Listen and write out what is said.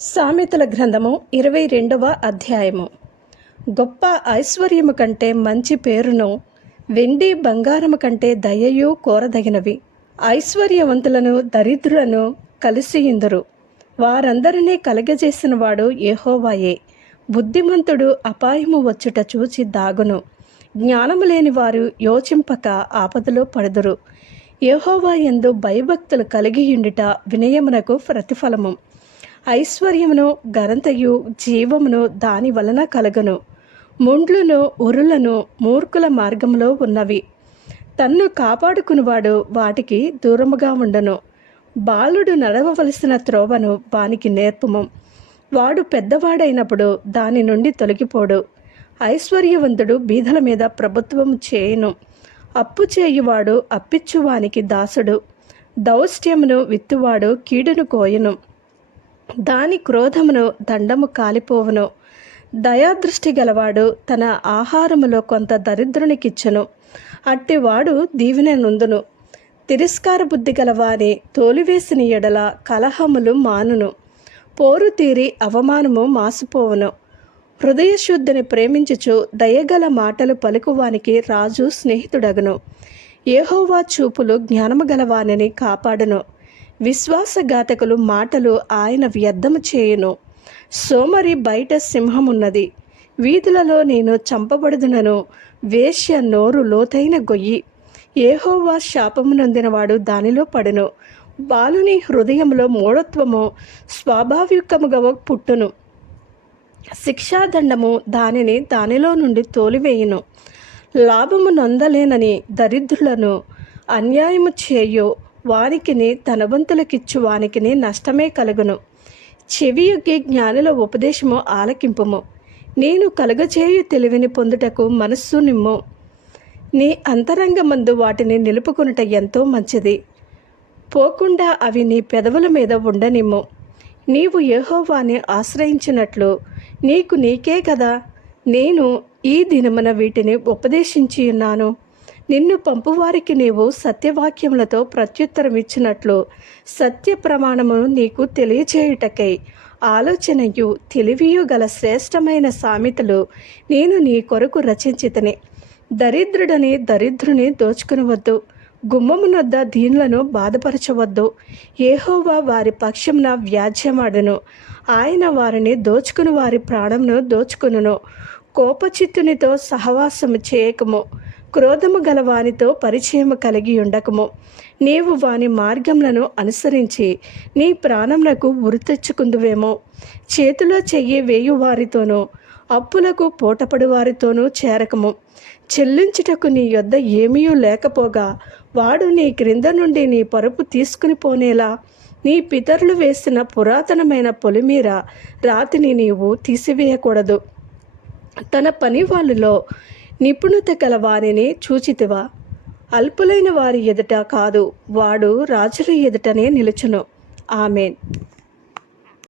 సామెతల గ్రంథము ఇరవై రెండవ అధ్యాయము. గొప్ప ఐశ్వర్యము కంటే మంచి పేరును వెండి బంగారము కంటే దయయు కోరదగినవి. ఐశ్వర్యవంతులను దరిద్రులను కలిసి ఇందురు. వారందరినీ కలగజేసిన వాడు ఏహోవాయే బుద్ధిమంతుడు అపాయము వచ్చుట చూచి దాగును. జ్ఞానము లేని వారు యోచింపక ఆపదలో పడుదురు. యెహోవా ఎందు భయభక్తులు కలిగియుండుట వినయమునకు ప్రతిఫలము. ఐశ్వర్యమును ఘనతయు జీవమును దాని వలన కలగను. ముండ్లును ఉరులను మూర్ఖుల మార్గంలో ఉన్నవి. తన్ను కాపాడుకునివాడు వాటికి దూరముగా ఉండను. బాలుడు నడవవలసిన త్రోవను వానికి నేర్పము. వాడు పెద్దవాడైనప్పుడు దాని నుండి తొలగిపోడు. ఐశ్వర్యవంతుడు బీదల మీద ప్రభుత్వం చేయను. అప్పు చేయువాడు అప్పిచ్చువానికి దాసుడు. దౌష్ట్యమును విత్తువాడు కీడును కోయను. దాని క్రోధమును దండము కాలిపోవును. దయాదృష్టి గలవాడు తన ఆహారములో కొంత దరిద్రునికిచ్చును. అట్టివాడు దీవెన నుందును. తిరస్కార బుద్ధి గలవాని తోలివేసిన ఎడల కలహములు మానును. పోరు తీరి అవమానము మాసిపోవును. హృదయశుద్ధిని ప్రేమించుచు దయగల మాటలు పలుకువానికి రాజు స్నేహితుడగును. ఏహోవా చూపులు జ్ఞానము గలవానిని కాపాడును. విశ్వాసఘాతకులు మాటలు ఆయన వ్యర్థము చేయను. సోమరి బయట సింహమున్నది. వీధులలో నేను చంపబడుదునను. వేశ్య నోరు లోతైన గొయ్యి. ఏహోవా శాపమునందినవాడు దానిలో పడును. బాలుని హృదయంలో మూఢత్వము స్వాభావికముగా పుట్టును. శిక్షాదండము దానిని దానిలో నుండి తోలివేయును. లాభము నొందలేనని దరిద్రులను అన్యాయము చేయు వానికిని ధనవంతులకిచ్చు వానికిని నష్టమే కలుగును. చెవియొగ్గి జ్ఞానుల ఉపదేశము ఆలకింపుము. నేను కలుగచేయు తెలివిని పొందుటకు మనస్సు నిమ్ము. నీ అంతరంగమందు వాటిని నిలుపుకొనుట ఎంతో మంచిది. పోకుండా అవి నీ పెదవుల మీద ఉండనిమ్ము. నీవు యెహోవాని ఆశ్రయించినట్లు నీకు నీకే కదా నేను ఈ దినమున వీటిని ఉపదేశించి ఉన్నాను నిన్ను పంపువారికి నీవు సత్యవాక్యములతో ప్రత్యుత్తరం ఇచ్చినట్లు సత్య ప్రమాణము నీకు తెలియచేయుటకై ఆలోచనయు తెలివియు గల శ్రేష్టమైన సామెతలు నేను నీ కొరకు రచించితని. దరిద్రుడని దరిద్రుని దోచుకునవద్దు గుమ్మమునొద్ద దీనులను బాధపరచవద్దు. ఏహోవా వారి పక్షంన వ్యాజ్యమాడను ఆయన వారిని దోచుకుని వారి ప్రాణమును దోచుకును కోపచిత్తునితో సహవాసము చేయకము. క్రోధము గల వానితో పరిచయము కలిగి ఉండకము. నీవు వాని మార్గములను అనుసరించి నీ ప్రాణములకు ఉరి తెచ్చుకుందువేమో. చేతిలో చెయ్యి వేయు వారితోనూ అప్పులకు పూటపడి వారితోనూ చేరకము. చెల్లించుటకు నీ యొద్ద ఏమీ లేకపోగా వాడు నీ క్రింద నుండి నీ పరుపు తీసుకుని పోనేలా నీ పితరులు వేసిన పురాతనమైన పొలిమీర రాతిని నీవు తీసివేయకూడదు. తన పని వాళ్ళలో నిపుణత గల వారిని చూచితివా. అల్పులైన వారి ఎదుట కాదు వాడు రాజుల ఎదుటనే నిలుచును. ఆమెన్.